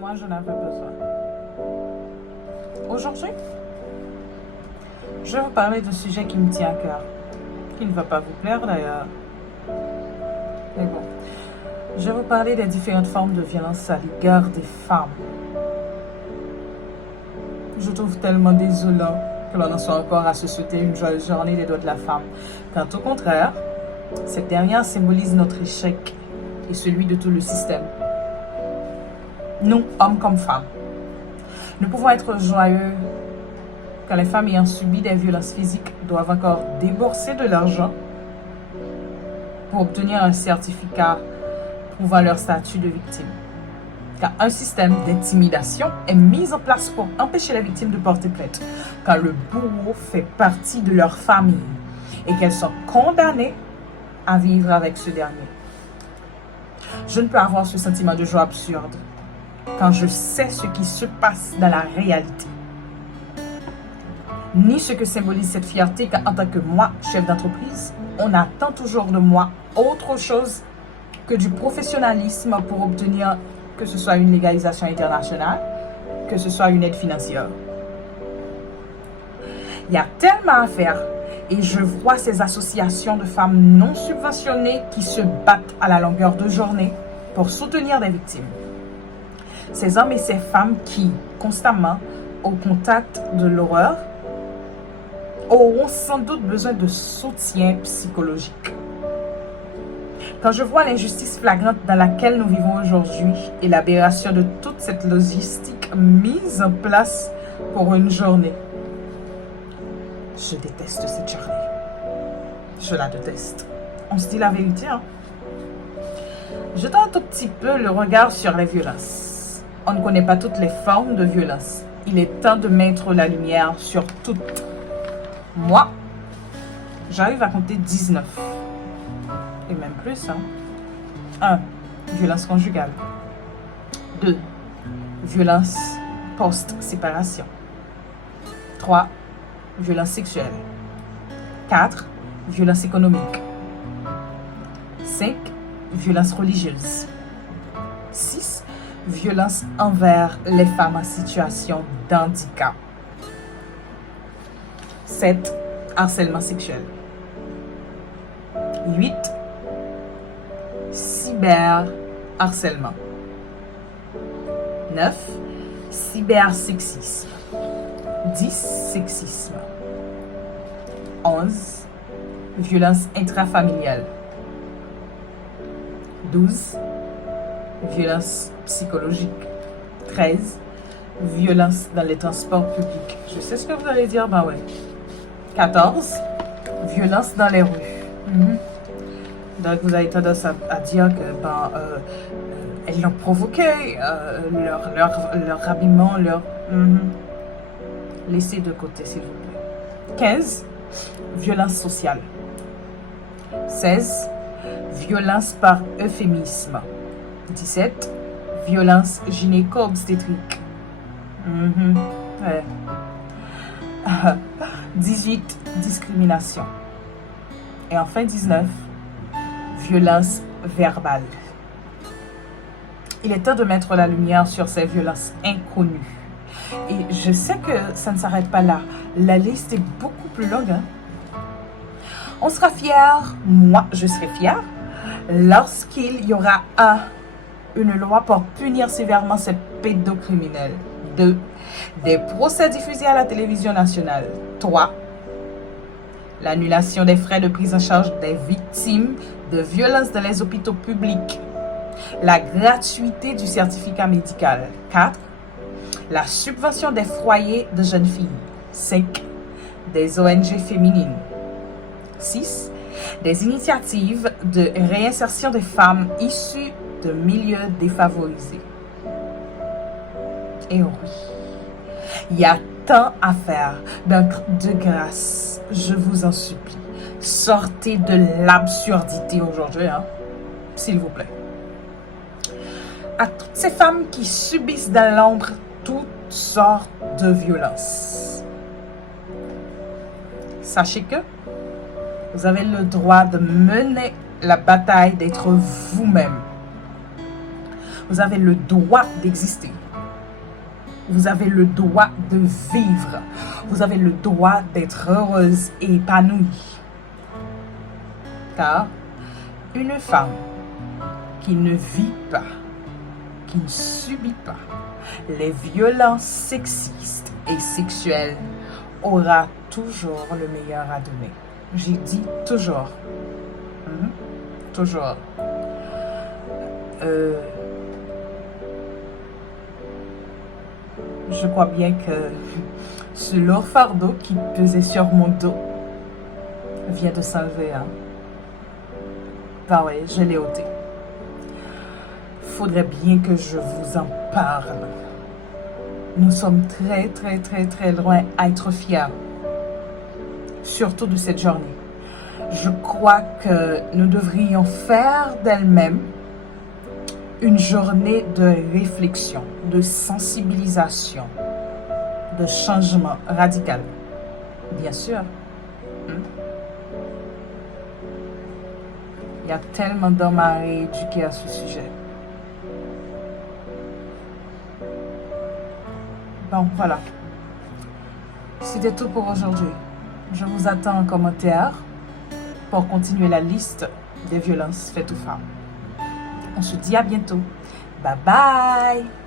moi j'en avais besoin. Aujourd'hui, je vais vous parler d'un sujet qui me tient à cœur, qui ne va pas vous plaire d'ailleurs. Mais bon, je vais vous parler des différentes formes de violence à l'égard des femmes. Je trouve tellement désolant que l'on en soit encore à se souhaiter une joyeuse journée des droits de la femme, quand au contraire, cette dernière symbolise notre échec et celui de tout le système. Nous, hommes comme femmes, nous pouvons être joyeux quand les femmes ayant subi des violences physiques doivent encore débourser de l'argent pour obtenir un certificat prouvant leur statut de victime. Car un système d'intimidation est mis en place pour empêcher les victimes de porter plainte, quand le bourreau fait partie de leur famille et qu'elles sont condamnées à vivre avec ce dernier. Je ne peux avoir ce sentiment de joie absurde quand je sais ce qui se passe dans la réalité, ni ce que symbolise cette fierté qu'en tant que moi, chef d'entreprise, on attend toujours de moi autre chose que du professionnalisme pour obtenir que ce soit une légalisation internationale, que ce soit une aide financière. Il y a tellement à faire et je vois ces associations de femmes non subventionnées qui se battent à la longueur de journée pour soutenir des victimes. Ces hommes et ces femmes qui, constamment au contact de l'horreur, auront sans doute besoin de soutien psychologique. Quand je vois l'injustice flagrante dans laquelle nous vivons aujourd'hui et l'aberration de toute cette logistique mise en place pour une journée, je déteste cette journée. Je la déteste. On se dit la vérité, hein? Jetons un tout petit peu le regard sur les violences. On ne connaît pas toutes les formes de violence. Il est temps de mettre la lumière sur toutes. Moi, j'arrive à compter 19. Et même plus, hein. 1. Violence conjugale. 2. Violence post-séparation. 3. Violence sexuelle. 4. Violence économique. 5. Violence religieuse. 6. Violence envers les femmes en situation d'handicap. 7. Harcèlement sexuel. 8. Cyberharcèlement. 9. Cybersexisme. 10. Sexisme. 11. Violence intrafamiliale. 12. Violence psychologique. 13. Violence dans les transports publics. Je sais ce que vous allez dire, ben ouais. 14. Violence dans les rues. Donc vous avez tendance à dire que elles l'ont provoqué, leur habillement, Laissez de côté, s'il vous plaît. 15. Violence sociale. 16. Violence par euphémisme. 17. Violence gynéco-obstétrique. Ouais. 18. Discrimination. Et enfin 19. Violence verbale. Il est temps de mettre la lumière sur ces violences inconnues. Et je sais que ça ne s'arrête pas là. La liste est beaucoup plus longue, hein? On sera fiers, moi je serai fière, lorsqu'il y aura une loi pour punir sévèrement ces pédocriminels. 2. Des procès diffusés à la télévision nationale. 3. L'annulation des frais de prise en charge des victimes de violences dans les hôpitaux publics. La gratuité du certificat médical. 4. La subvention des foyers de jeunes filles. 5. Des ONG féminines. 6. Des initiatives de réinsertion des femmes issues de milieux défavorisés. Et oui, il y a tant à faire. Donc, de grâce, je vous en supplie, sortez de l'absurdité aujourd'hui, hein, s'il vous plaît. À toutes ces femmes qui subissent dans l'ombre toutes sortes de violences, sachez que vous avez le droit de mener la bataille d'être vous-même. Vous avez le droit d'exister. Vous avez le droit de vivre. Vous avez le droit d'être heureuse et épanouie. Car une femme qui ne vit pas, qui ne subit pas les violences sexistes et sexuelles aura toujours le meilleur à donner. J'ai dit toujours. Toujours. Je crois bien que ce lourd fardeau qui pesait sur mon dos vient de s'enlever. Hein? Ah oui, je l'ai ôté. Faudrait bien que je vous en parle. Nous sommes très, très, très, très loin à être fiers. Surtout de cette journée. Je crois que nous devrions faire d'elle-même une journée de réflexion, de sensibilisation, de changement radical. Bien sûr. Il y a tellement d'hommes à rééduquer à ce sujet. Bon, voilà. C'était tout pour aujourd'hui. Je vous attends en commentaire pour continuer la liste des violences faites aux femmes. On se dit à bientôt. Bye bye!